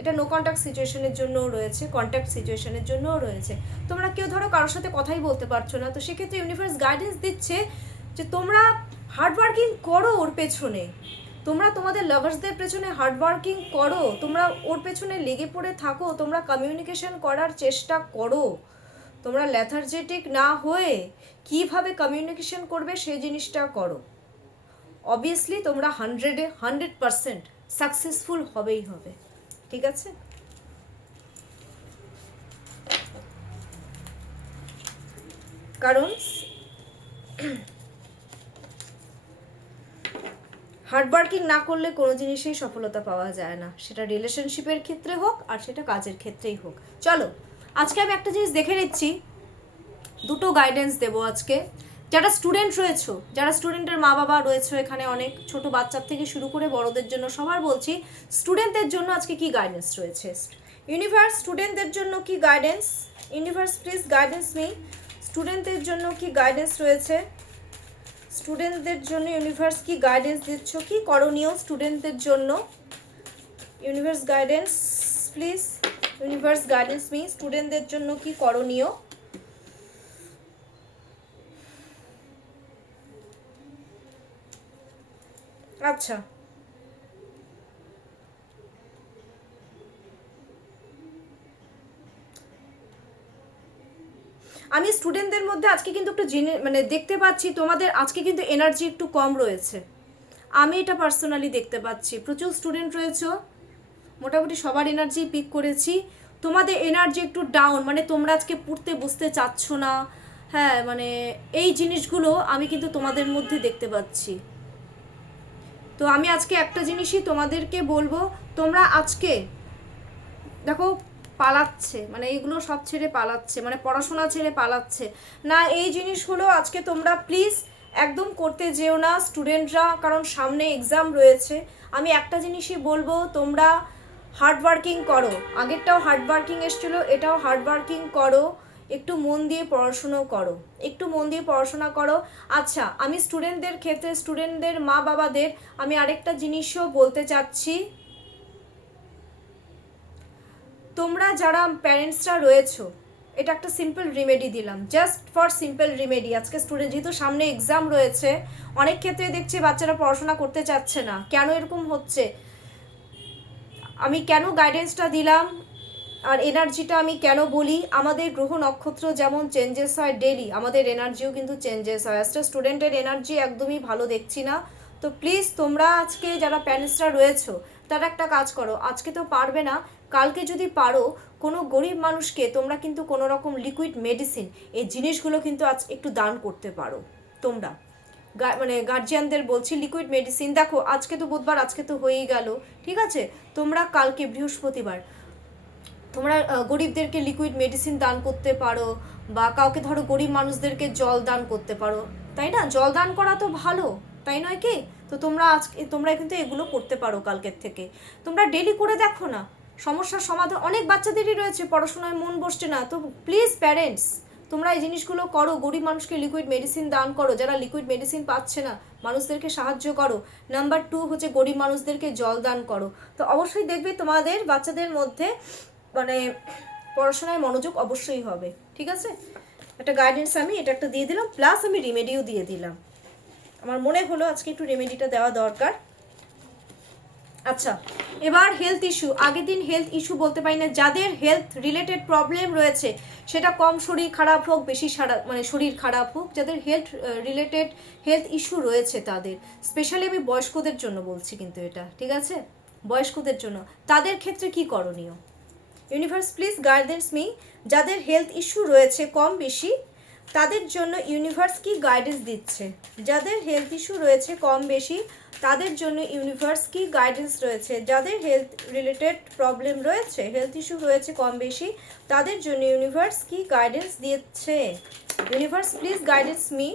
এটা নো কন্ট্যাক্ট সিচুয়েশনের জন্যও রয়েছে, কন্ট্যাক্ট সিচুয়েশনের জন্যও রয়েছে, তোমরা কেউ ধরো কারোর সাথে কথাই বলতে পারছো না, তো সেক্ষেত্রে ইউনিভার্স গাইডেন্স দিচ্ছে যে তোমরা হার্ড ওয়ার্কিং করো ওর পেছনে, তোমরা তোমাদের লাভার্সদের পেছনে হার্ড ওয়ার্কিং করো, তোমরা ওর পেছনে লেগে পড়ে থাকো, তোমরা কমিউনিকেশন করার চেষ্টা করো, তোমরা ল্যাথার্জেটিক না হয়ে কিভাবে কমিউনিকেশন করবে সেই জিনিসটা করো। অবভিয়াসলি তোমরা 100% সাকসেসফুল হবেই হবে, ঠিক আছে? কারণ হার্ডওয়ার্কিং না করলে কোনো জিনিসেই সফলতা পাওয়া যায় না, সেটা রিলেশনশিপের ক্ষেত্রে হোক আর সেটা কাজের ক্ষেত্রেই হোক। চলো আজকে আমি একটা জিনিস দেখে নিচ্ছি, দুটো গাইডেন্স দেবো আজকে। যারা স্টুডেন্ট রয়েছো, যারা স্টুডেন্টের মা বাবা রয়েছে এখানে, অনেক ছোট বাচ্চার থেকে শুরু করে বড়দের জন্য সবার বলছি, স্টুডেন্টদের জন্য আজকে কি গাইডেন্স রয়েছে। ইউনিভার্স স্টুডেন্টদের জন্য কি guidance, universe please guidance me. স্টুডেন্টদের জন্য কি গাইডেন্স রয়েছে, স্টুডেন্টদের জন্য ইউনিভার্স কি গাইডেন্স দিচ্ছ, কি করণীয় স্টুডেন্টদের জন্য। Universe guidance please, universe guidance me, স্টুডেন্টদের জন্য কি করণীয়। আচ্ছা, আমি স্টুডেন্টদের মধ্যে আজকে কিন্তু একটু দেখতে পাচ্ছি তোমাদের আজকে কিন্তু এনার্জি একটু কম রয়েছে, আমি এটা পার্সোনালি দেখতে পাচ্ছি। প্রচুর স্টুডেন্ট রয়েছে, মোটামুটি সবার এনার্জি পিক করেছি, তোমাদের এনার্জি একটু ডাউন, মানে তোমরা আজকে পড়তে বুঝতে চাচ্ছ না। হ্যাঁ, মানে এই জিনিসগুলো আমি কিন্তু তোমাদের মধ্যে দেখতে পাচ্ছি। তো আমি আজকে একটা জিনিসই তোমাদেরকে বলবো, তোমরা আজকে দেখো পালাচ্ছে, মানে এইগুলো সব ছেড়ে পালাচ্ছে, মানে পড়াশোনা ছেড়ে পালাচ্ছে না, এই জিনিসগুলো আজকে তোমরা প্লিজ একদম করতে যেও না স্টুডেন্টরা, কারণ সামনে এক্সাম রয়েছে। আমি একটা জিনিসই বলবো, তোমরা হার্ডওয়ার্কিং করো, আগেরটাও হার্ডওয়ার্কিং এসেছিলো, এটাও হার্ডওয়ার্কিং করো, একটু মন দিয়ে পড়াশুনো করো, একটু মন দিয়ে পড়াশোনা করো। আচ্ছা, আমি স্টুডেন্টদের ক্ষেত্রে, স্টুডেন্টদের মা বাবাদের আমি আরেকটা জিনিসও বলতে চাচ্ছি, তোমরা যারা প্যারেন্টসরা রয়েছো, এটা একটা সিম্পল রিমেডি দিলাম, জাস্ট ফর সিম্পল রিমেডি। আজকে স্টুডেন্ট যেহেতু সামনে এক্সাম রয়েছে, অনেক ক্ষেত্রে দেখছি বাচ্চারা পড়াশোনা করতে চাচ্ছে না, কেন এরকম হচ্ছে, আমি কেন গাইডেন্সটা দিলাম আর এনার্জিটা আমি কেন বলি, আমাদের গ্রহ নক্ষত্র যেমন চেঞ্জেস হয় ডেলি, আমাদের এনার্জিও কিন্তু চেঞ্জেস হয়। আজকে স্টুডেন্টের এনার্জি একদমই ভালো দেখছি না, তো প্লিজ তোমরা আজকে যারা প্যারেন্টসরা রয়েছো তারা একটা কাজ করো, আজকে তো পারবে না, কালকে যদি পারো কোনো গরিব মানুষকে তোমরা কিন্তু কোনো রকম লিকুইড মেডিসিন, এই জিনিসগুলো কিন্তু আজ একটু দান করতে পারো তোমরা, মানে গার্জিয়ানদের বলছি, লিকুইড মেডিসিন। দেখো আজকে তো বুধবার, আজকে তো হয়েই গেল, ঠিক আছে, তোমরা কালকে বৃহস্পতিবার তোমরা গরিবদেরকে লিকুইড মেডিসিন দান করতে পারো, বা কাউকে ধরো গরিব মানুষদেরকে জল দান করতে পারো, তাই না, জল দান করা তো ভালো, তাই নয় কি। তো তোমরা আজকে তোমরা কিন্তু এগুলো করতে পারো কালকের থেকে, তোমরা ডেলি করে দেখো না, সমস্যার সমাধান। অনেক বাচ্চাদেরই রয়েছে পড়াশোনায় মন বসছে না, তো প্লিজ প্যারেন্টস তোমরা এই জিনিসগুলো করো, গরিব মানুষকে লিকুইড মেডিসিন দান করো, যারা লিকুইড মেডিসিন পাচ্ছে না মানুষদেরকে সাহায্য করো। নাম্বার 2 হচ্ছে গরিব মানুষদেরকে জল দান করো। তো অবশ্যই দেখবে তোমাদের বাচ্চাদের মধ্যে মানে পড়াশোনায় মনোযোগ অবশ্যই হবে, ঠিক আছে। একটা গাইডেন্স আমি এটা একটা দিয়ে দিলাম, প্লাস আমি রিমেডিও দিয়ে দিলাম, আমার মনে হলো আজকে একটু রেমেডিটা দেওয়া দরকার। আচ্ছা, এবার হেলথ ইস্যু, আগের দিন হেলথ ইস্যু বলতে পারি না, যাদের হেলথ রিলেটেড প্রবলেম রয়েছে, সেটা কম শরীর খারাপ হোক বেশি মানে শরীর খারাপ হোক, যাদের হেলথ রিলেটেড হেলথ ইস্যু রয়েছে তাদের, স্পেশালি আমি বয়স্কদের জন্য বলছি কিন্তু এটা, ঠিক আছে, বয়স্কদের জন্য, তাদের ক্ষেত্রে কি করণীয়। ইউনিভার্স প্লিজ গাইডেন্স মি, যাদের হেলথ ইস্যু রয়েছে কম বেশি, তাদের জন্য ইউনিভার্স কি গাইডেন্স দিচ্ছে, যাদের হেলথ ইস্যু রয়েছে কম বেশি তাদের জন্য ইউনিভার্স কি গাইডেন্স রয়েছে, যাদের হেলথ রিলেটেড প্রবলেম রয়েছে, হেলথ ইস্যু রয়েছে কম বেশি, তাদের জন্য ইউনিভার্স কি গাইডেন্স দিচ্ছে। Universe please guidance me.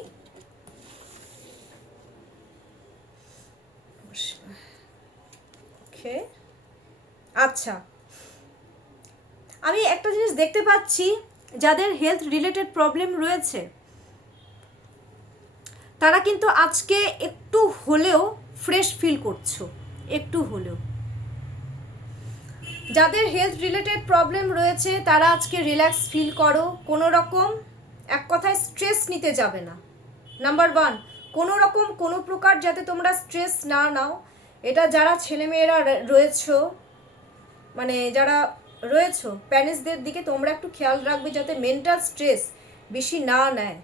Okay, আচ্ছা, আমি একটা জিনিস দেখতে পাচ্ছি, যাদের হেলথ রিলেটেড প্রবলেম রয়েছে তারা কিন্তু আজকে একটু হলেও ফ্রেশ ফিল করছো, একটু হলেও। যাদের হেলথ রিলেটেড প্রবলেম রয়েছে তারা আজকে রিল্যাক্স ফিল করো, কোনো রকম এক কথায় স্ট্রেস নিতে যাবে না। নাম্বার 1, কোনো রকম কোনো প্রকার যাতে তোমরা স্ট্রেস না নাও, এটা যারা ছেলেমেয়েরা রয়েছো, মানে যারা রয়েছো প্যারেন্টসদের দিকে তোমরা একটু খেয়াল রাখবে যাতে মেন্টাল স্ট্রেস বেশি না নেয়।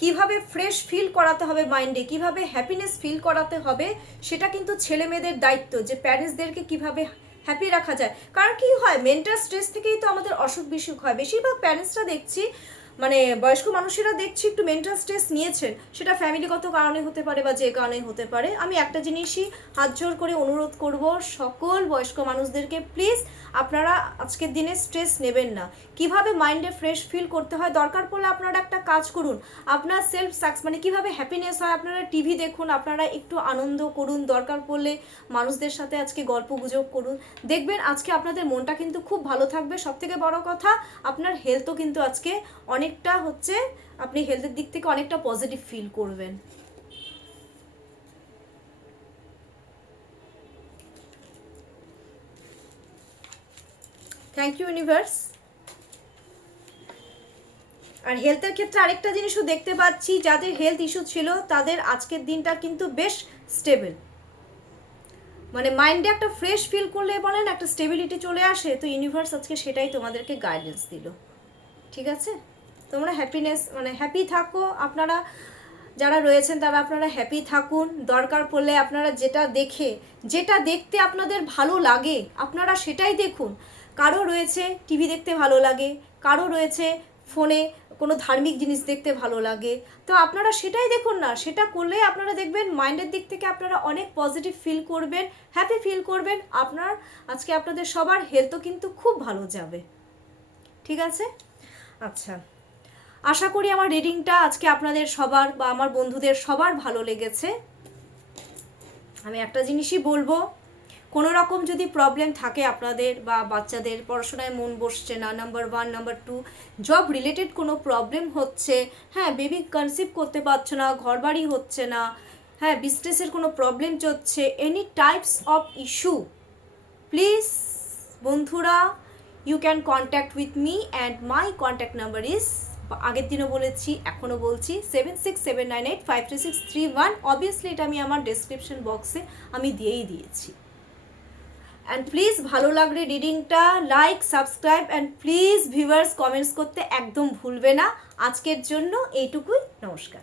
কিভাবে ফ্রেশ ফিল করাতে হবে মাইন্ডে, কিভাবে হ্যাপিনেস ফিল করাতে হবে, সেটা কিন্তু ছেলে মেয়েদের দায়িত্ব, যে প্যারেন্টসদেরকে কিভাবে হ্যাপি রাখা যায়। কারণ কি হয়, মেন্টাল স্ট্রেস থেকেই তো আমাদের অসুখ বিসুখ হয়। বেশিরভাগ প্যারেন্টসরা দেখছি মানে বয়স্ক মানুষেরা দেখছি একটু মেন্টাল স্ট্রেস নিয়েছেন, সেটা ফ্যামিলিগত কারণে হতে পারে বা যে কারণে হতে পারে। আমি একটা জিনিসই হাত জোর করে অনুরোধ করব সকল বয়স্ক মানুষদেরকে, প্লিজ আপনারা আজকের দিনে স্ট্রেস নেবেন না। কিভাবে মাইন্ডে ফ্রেশ ফিল করতে হয়, দরকার পড়লে আপনারা একটা কাজ করুন, আপনার সেলফ মানে কিভাবে হ্যাপিনেস হয়, আপনারা টিভি দেখুন, আপনারা একটু আনন্দ করুন, দরকার পড়লে মানুষদের সাথে আজকে গল্প গুজব করুন, দেখবেন আজকে আপনাদের মনটা কিন্তু খুব ভালো থাকবে। সবথেকে বড় কথা, আপনার হেলথও কিন্তু আজকে অনেকটা হচ্ছে, আপনি হেলথের দিক থেকে অনেকটা পজিটিভ ফিল করবেন। Thank you universe. আর হেলথের ক্ষেত্রে আরেকটা জিনিসও দেখতে পাচ্ছি, যাদের হেলথ ইস্যু ছিল তাদের আজকের দিনটা কিন্তু বেশ স্টেবল, মানে মাইন্ডে একটা ফ্রেশ ফিল করলে বলেন একটা স্টেবিলিটি চলে আসে, তো ইউনিভার্স আজকে সেটাই তোমাদেরকে গাইডেন্স দিল। ঠিক আছে, তোমরা হ্যাপিনেস মানে হ্যাপি থাকো, আপনারা যারা রয়েছেন তারা আপনারা হ্যাপি থাকুন। দরকার পড়লে আপনারা যেটা দেখতে আপনাদের ভালো লাগে আপনারা সেটাই দেখুন। কারো রয়েছে টিভি দেখতে ভালো লাগে, কারো রয়েছে ফোনে কোনো ধার্মিক জিনিস দেখতে ভালো লাগে, তো আপনারা সেটাই দেখুন না। সেটা করলে আপনারা দেখবেন মাইন্ডের দিক থেকে আপনারা অনেক পজিটিভ ফিল করবেন, হ্যাপি ফিল করবেন। আজকে আপনাদের সবার হেলথও কিন্তু খুব ভালো যাবে। ঠিক আছে, আচ্ছা, আশা করি আমার রিডিংটা আজকে আপনাদের সবার বা আমার বন্ধুদের সবার ভালো লেগেছে। আমি একটা জিনিসই বলবো, কোনো রকম যদি প্রবলেম থাকে আপনাদের বা বাচ্চাদের পড়াশোনায় মন বসছে না, নাম্বার 1, নাম্বার 2 জব রিলেটেড কোনো প্রবলেম হচ্ছে, হ্যাঁ বেবি কনসিভ করতে পারছো না, ঘরবাড়ি হচ্ছে না, হ্যাঁ বিজনেসের কোনো প্রবলেম চলছে, any types of issue, please বন্ধুরা you can contact with me and my contact number is, আগের দিনও বলেছি এখনও বলছি, 7679853631। অবভিয়াসলি এটা আমি আমার ডেসক্রিপশন বক্সে আমি দিয়েই দিয়েছি। অ্যান্ড প্লিজ ভালো লাগলে রিডিংটা like, subscribe and please viewers comments করতে একদম ভুলবে না। আজকের জন্য এইটুকুই, নমস্কার।